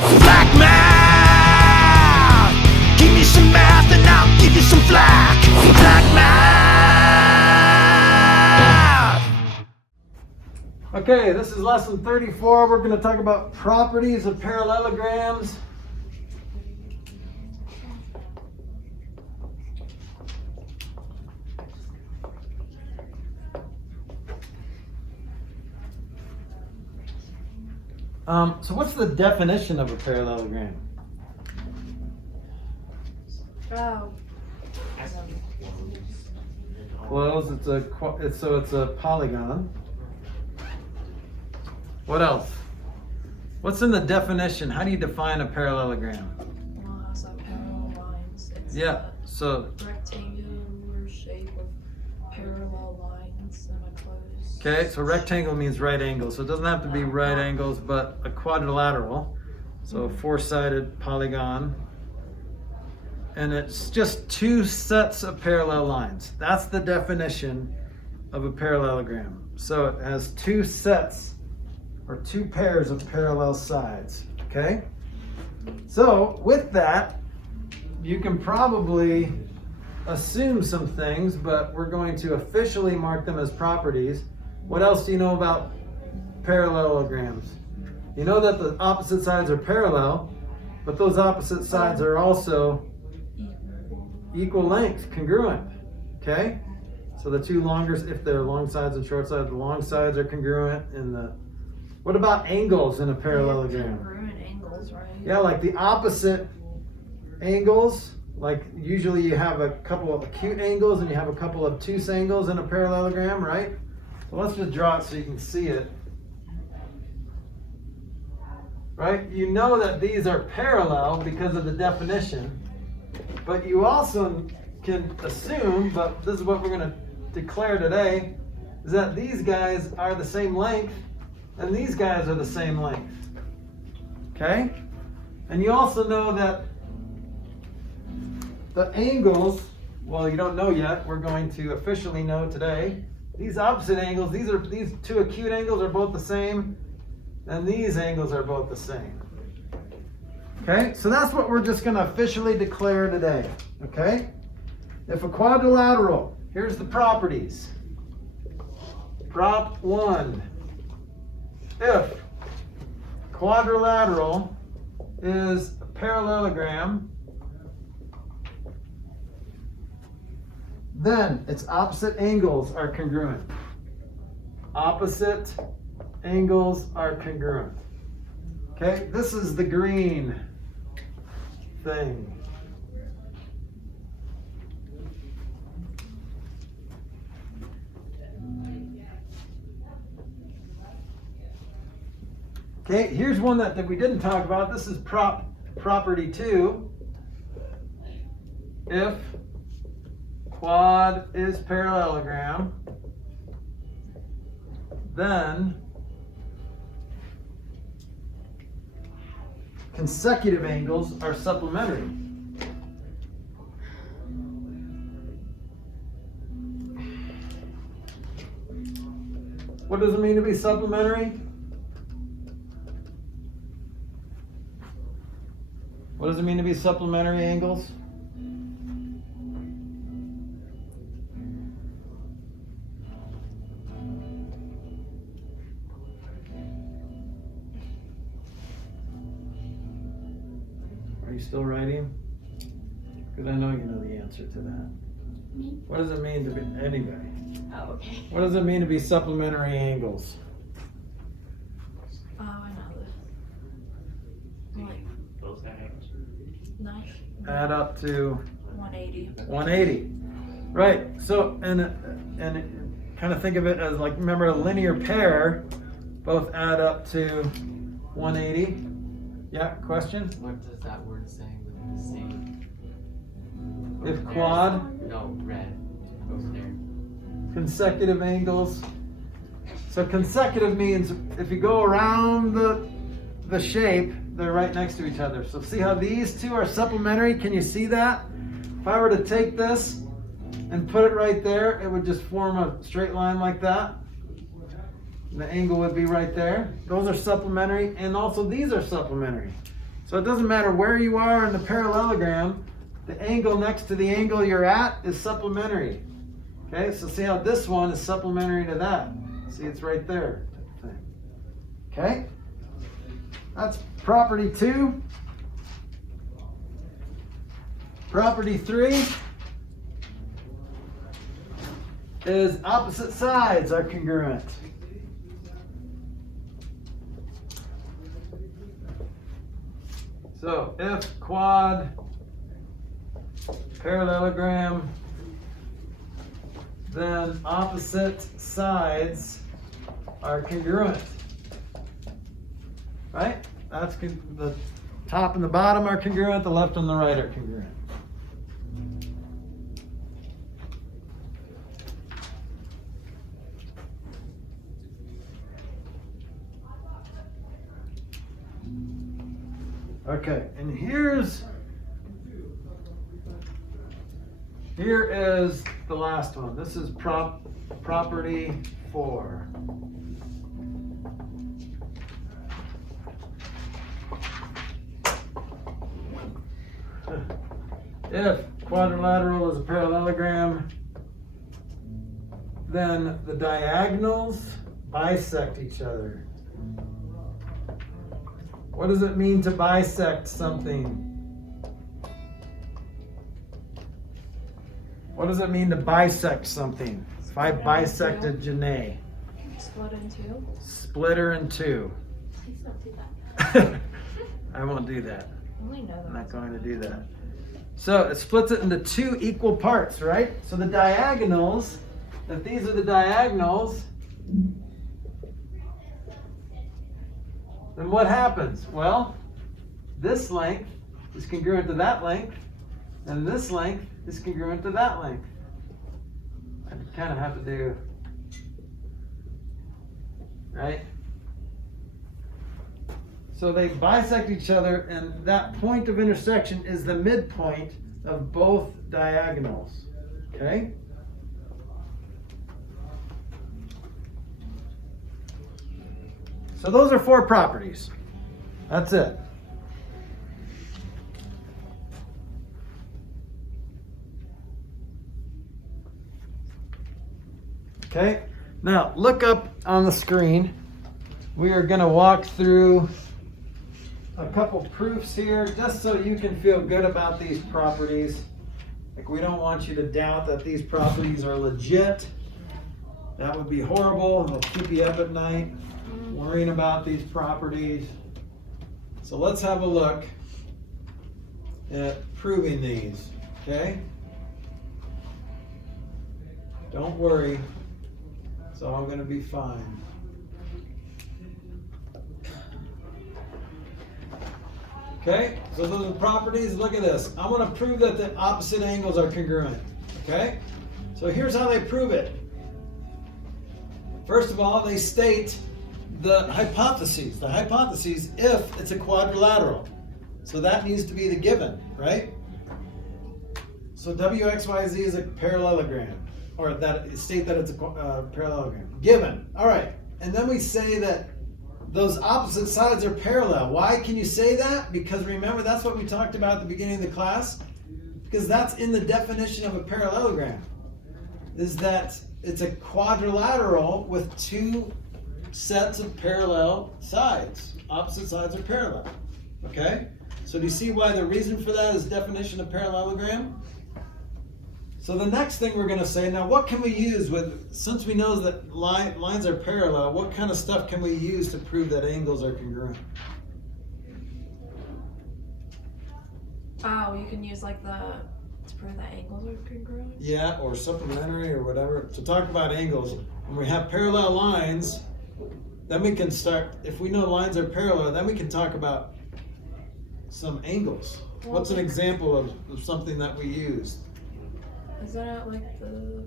Flack math! Give me some math and I'll give you some flack. Flack math! Okay, this is lesson 34. We're going to talk about properties of parallelograms. So what's the definition of a parallelogram? Oh. Close. It's a polygon. What else? What's in the definition? How do you define a parallelogram? Well, it has parallel lines. It's So rectangular shape of parallel lines and a closed. okay, so rectangle means right angle. So it doesn't have to be right angles, but a quadrilateral. So a four-sided polygon. And it's just two sets of parallel lines. That's the definition of a parallelogram. So it has two sets or two pairs of parallel sides, okay? So with that, you can probably assume some things, but we're going to officially mark them as properties. What else do you know about parallelograms? You know that the opposite sides are parallel, but those opposite sides are also equal length, congruent, okay? So the two longer, if they're long sides and short sides, the long sides are congruent. What about angles in a parallelogram? Congruent angles, right? Yeah, like the opposite angles. Like usually you have a couple of acute angles and you have a couple of obtuse angles in a parallelogram, right? So let's just draw it so you can see it. Right? You know that these are parallel because of the definition, but you also can assume, but this is what we're going to declare today, is that these guys are the same length and these guys are the same length. Okay? And you also know that the angles, well, you don't know yet, we're going to officially know today. These opposite angles, these two acute angles are both the same, and these angles are both the same. Okay, so that's what we're just going to officially declare today. Okay? If a quadrilateral, here's the properties. Prop 1. If quadrilateral is a parallelogram, then its opposite angles are congruent. Opposite angles are congruent. Okay, this is the green thing. Okay, here's one that we didn't talk about. This is property 2. If quad is parallelogram, then consecutive angles are supplementary. What does it mean to be supplementary? What does it mean to be supplementary angles? Are you still writing? Because I know you know the answer to that. Me? What does it mean to be, anyway? Oh, okay. What does it mean to be supplementary angles? Oh, I know this. Like, Both angles. nice. Add up to 180. 180. Right. So, and kind of think of it as like, remember a linear pair, both add up to 180. Yeah, question? What does that word say with the same? If quad, No, red. Over there. consecutive angles. So consecutive means if you go around the shape, they're right next to each other. So see how these two are supplementary? Can you see that? If I were to take this and put it right there, it would just form a straight line like that. And the angle would be right there. Those are supplementary, and also these are supplementary. So it doesn't matter where you are in the parallelogram, the angle next to the angle you're at is supplementary. Okay, so see how this one is supplementary to that. See, it's right there. Okay, that's property 2. Property 3 is opposite sides are congruent. So if quad parallelogram, then opposite sides are congruent. Right? That's the top and the bottom are congruent, the left and the right are congruent. Okay, and here is the last one. This is property 4. If quadrilateral is a parallelogram, then the diagonals bisect each other. What does it mean to bisect something? What does it mean to bisect something? If I bisected Janae. Split in 2. Split her in 2. Please don't do that. I won't do that. Only know I'm that. not going to do that. So it splits it into 2 equal parts, right? So the diagonals, if these are the diagonals, then what happens? Well, this length is congruent to that length, and this length is congruent to that length. I kind of have to do, right? So they bisect each other, and that point of intersection is the midpoint of both diagonals, okay? So those are 4 properties. That's it. Okay, now look up on the screen. We are going to walk through a couple proofs here just so you can feel good about these properties. Like, we don't want you to doubt that these properties are legit. That would be horrible, and it'll keep you up at night worrying about these properties. So let's have a look at proving these, okay? Don't worry, it's all going to be fine. Okay, so those are the properties. Look at this. I'm going to prove that the opposite angles are congruent, okay? So here's how they prove it. First of all, they state the hypotheses. The hypotheses if it's a quadrilateral. So that needs to be the given, right? So WXYZ is a parallelogram, or that state that it's a parallelogram. Given. All right. And then we say that those opposite sides are parallel. Why can you say that? Because remember, that's what we talked about at the beginning of the class. Because that's in the definition of a parallelogram. Is that it's a quadrilateral with 2 sets of parallel sides. Opposite sides are parallel. Okay? So do you see why the reason for that is definition of parallelogram? So the next thing we're going to say, now what can we use with, since we know that lines are parallel, what kind of stuff can we use to prove that angles are congruent? Oh, you can use like to prove that angles are congruent? Yeah, or supplementary or whatever. To talk about angles, when we have parallel lines, then we can start, if we know lines are parallel, then we can talk about some angles. Well, what's an example of something that we used? Is that like the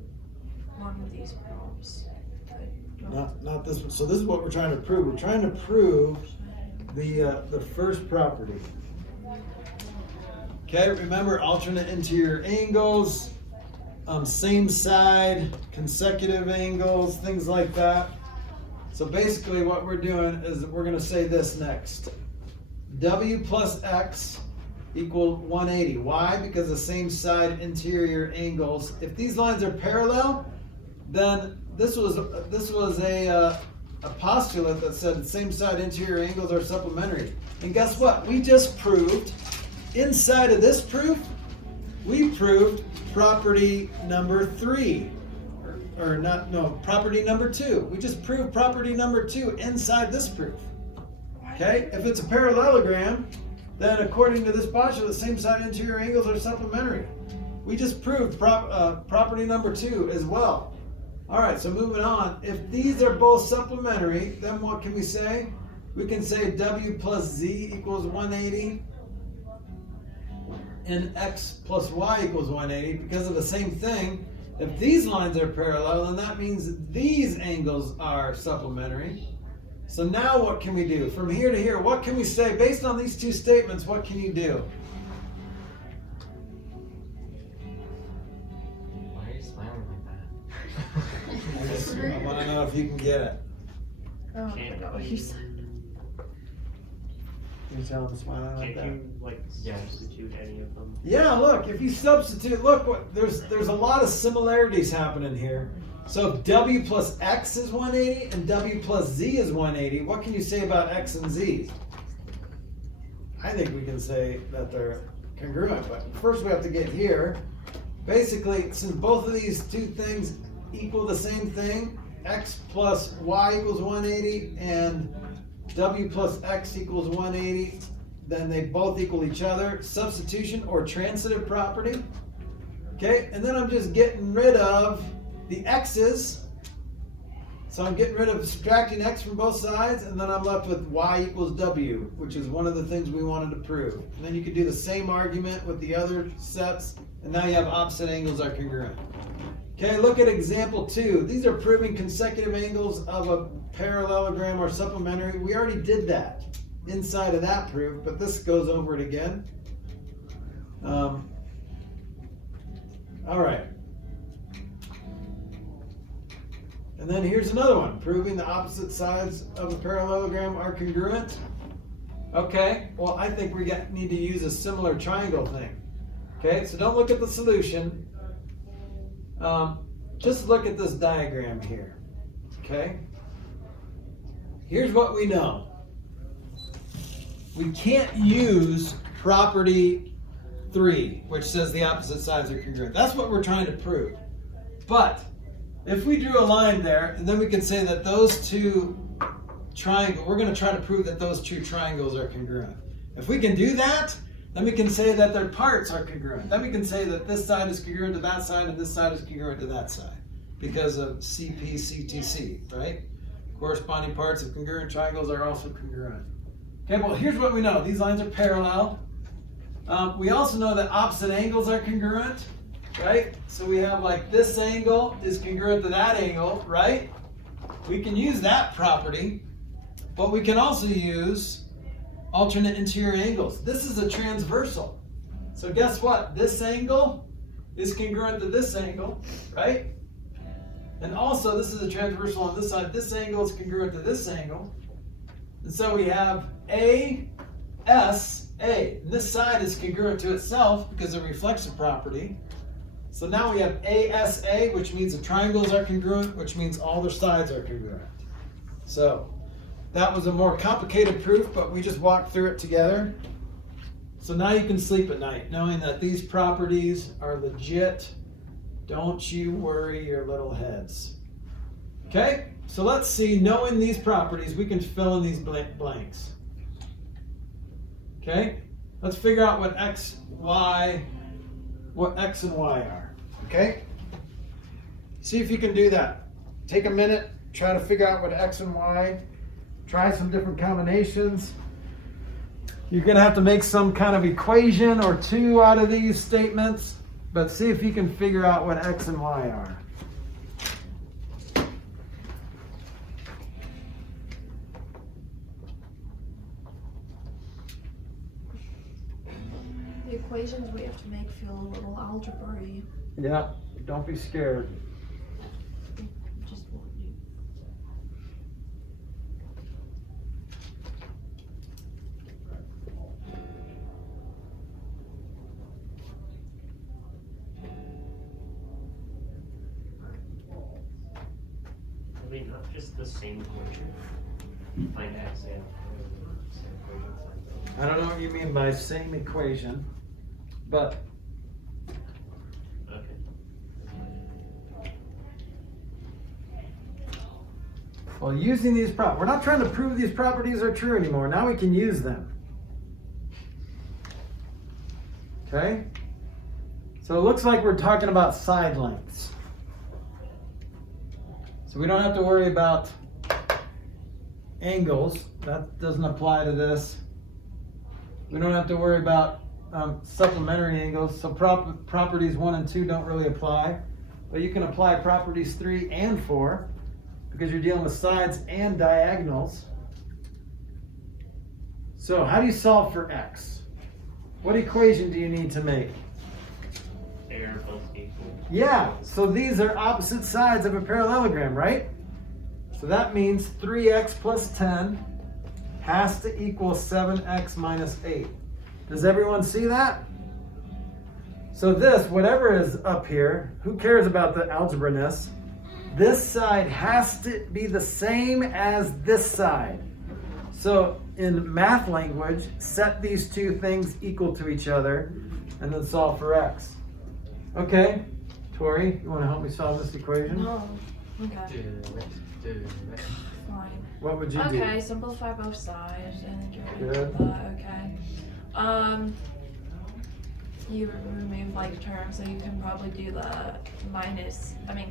one with these props? Not this one. So this is what we're trying to prove. We're trying to prove the first property. Okay, remember alternate interior angles, same side, consecutive angles, things like that. So basically what we're doing is we're going to say this next. W plus X equal 180. Why? Because the same side interior angles. If these lines are parallel, then this was a postulate that said the same side interior angles are supplementary. And guess what? We just proved, inside of this proof, we proved property number 3. Property number 2. We just proved property number 2 inside this proof. Okay? If it's a parallelogram, then according to this postulate, the same side interior angles are supplementary. We just proved property number 2 as well. All right, so moving on. If these are both supplementary, then what can we say? We can say W plus Z equals 180 and X plus Y equals 180 because of the same thing. If these lines are parallel, then that means these angles are supplementary. So now what can we do? From here to here, what can we say? Based on these two statements, what can you do? Why are you smiling like that? I want to know if you can get it. Oh, I forgot what you said. Can you tell them to smile like Can't that? you like substitute any of them? Yeah, look, if you substitute, look, there's a lot of similarities happening here. So if W plus X is 180 and W plus Z is 180, what can you say about X and Z? I think we can say that they're congruent, but first we have to get here. Basically, since both of these two things equal the same thing, X plus Y equals 180 and W plus X equals 180, then they both equal each other. Substitution or transitive property. Okay, and then I'm just getting rid of the X's. So I'm getting rid of subtracting X from both sides, and then I'm left with Y equals W, which is one of the things we wanted to prove. And then you could do the same argument with the other sets, and now you have opposite angles are congruent. Okay, look at example 2. These are proving consecutive angles of a parallelogram or supplementary. We already did that inside of that proof, but this goes over it again. All right. And then here's another one, proving the opposite sides of a parallelogram are congruent. Okay, well, I think we need to use a similar triangle thing. Okay, so don't look at the solution. Just look at this diagram here. Okay? Here's what we know. We can't use property 3, which says the opposite sides are congruent. That's what we're trying to prove. But if we drew a line there, and then we can say that those two triangles, we're going to try to prove that those two triangles are congruent. If we can do that, then we can say that their parts are congruent. Then we can say that this side is congruent to that side and this side is congruent to that side because of CP, CTC, right? Corresponding parts of congruent triangles are also congruent. Okay, well, here's what we know. These lines are parallel. We also know that opposite angles are congruent, right? So we have like this angle is congruent to that angle, right? We can use that property, but we can also use alternate interior angles. This is a transversal. So guess what? This angle is congruent to this angle, right? And also this is a transversal on this side. This angle is congruent to this angle. And so we have A, S, A. And this side is congruent to itself because of reflexive property. So now we have ASA, which means the triangles are congruent, which means all their sides are congruent. So that was a more complicated proof, but we just walked through it together. So now you can sleep at night knowing that these properties are legit. Don't you worry your little heads. Okay, so let's see, knowing these properties, we can fill in these blanks. Okay, let's figure out what X and Y are. Okay, see if you can do that. Take a minute, try to figure out what X and Y. Try some different combinations. You're going to have to make some kind of equation or two out of these statements, but see if you can figure out what X and Y are. The equations we have to make feel a little algebra-y. Yeah, don't be scared. Just won't do. mean, not just the same equation. Find x and same equation. I don't know what you mean by same equation, but Okay. well, using these we're not trying to prove these properties are true anymore. Now we can use them. Okay? So it looks like we're talking about side lengths. So we don't have to worry about angles. That doesn't apply to this. We don't have to worry about supplementary angles. So properties 1 and 2 don't really apply. But you can apply properties 3 and 4 because you're dealing with sides and diagonals. So how do you solve for x? What equation do you need to make? They are both equal. Yeah, so these are opposite sides of a parallelogram, right? So that means 3x plus 10 has to equal 7x minus 8. Does everyone see that? So this, whatever is up here, who cares about the algebra-ness? This side has to be the same as this side. So in math language, set these two things equal to each other and then solve for x. Okay, Tori, you want to help me solve this equation? No. Okay. Do it. Fine. What would you do? Okay, simplify both sides and get rid Good. of that. Okay. You remove like terms, so you can probably do the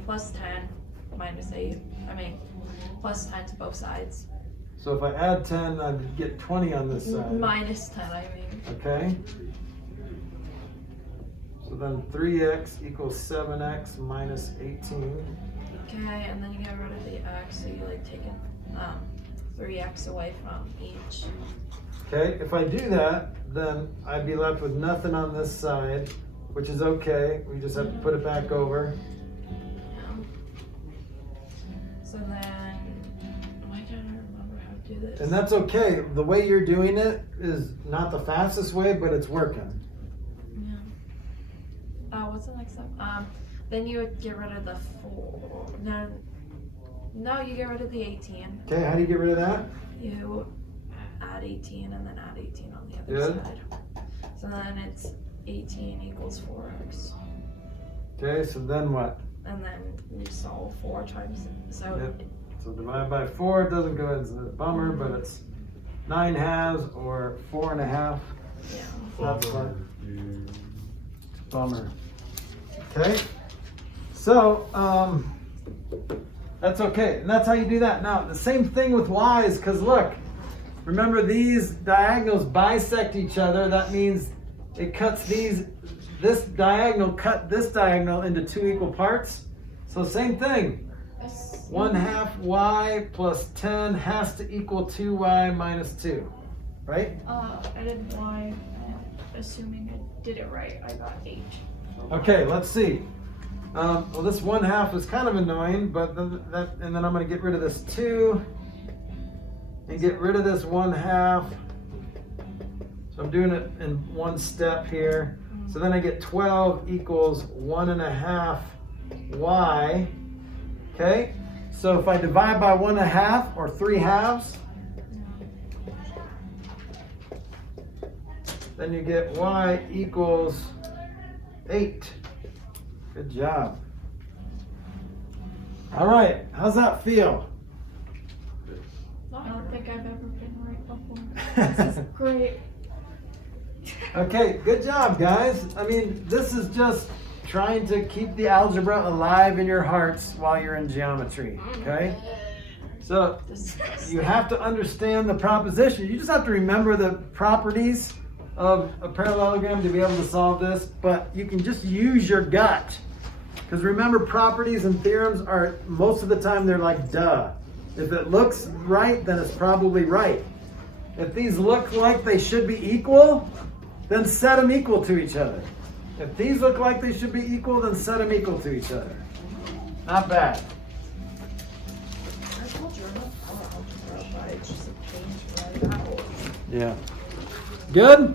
plus 10 minus 8. Plus 10 to both sides. So if I add 10, I'd get 20 on this side. Minus 10, I mean. Okay. So then 3x equals 7x minus 18. Okay, and then you get rid of the x, so you like take 3x away from each. Okay, if I do that, then I'd be left with nothing on this side, which is okay. We just have to put it back over. So then, why can't I remember how to do this? And that's okay. The way you're doing it is not the fastest way, but it's working. Yeah. What's the next step? Then you would get rid of the 4. No, you get rid of the 18. Okay, how do you get rid of that? You add 18 and then add 18 on the other Good. side. So then it's 18 equals 4x. Okay, so then what? And then you solve 4 times. So Yep. So divide by 4, it doesn't go into the bummer, but it's 9/2 or 4.5. yeah. That's fun. Bummer. Okay. So, that's okay. And that's how you do that. Now, the same thing with y's, because look, remember these diagonals bisect each other. That means it cuts this diagonal cut this diagonal into 2 equal parts. So same thing. 1/2 y plus 10 has to equal 2y minus 2, right? I did y, assuming I did it right, I got 8. Okay, let's see. Well, this 1/2 is kind of annoying, but and then I'm going to get rid of this 2 and get rid of this 1/2. So I'm doing it in one step here. So then I get 12 equals 1.5 y. Okay, so if I divide by 1.5 or 3/2, then you get y equals 8. Good job. All right, how's that feel? I don't think I've ever been right before. This is great. Okay, good job, guys. I mean, this is just trying to keep the algebra alive in your hearts while you're in geometry, okay? So you have to understand the proposition. You just have to remember the properties of a parallelogram to be able to solve this, but you can just use your gut. Because remember, properties and theorems are, most of the time, they're like duh. If it looks right, then it's probably right. If these look like they should be equal, then set them equal to each other. If these look like they should be equal, then set them equal to each other. Not bad. I told you enough algebra, but it just changed right out. Yeah. Good?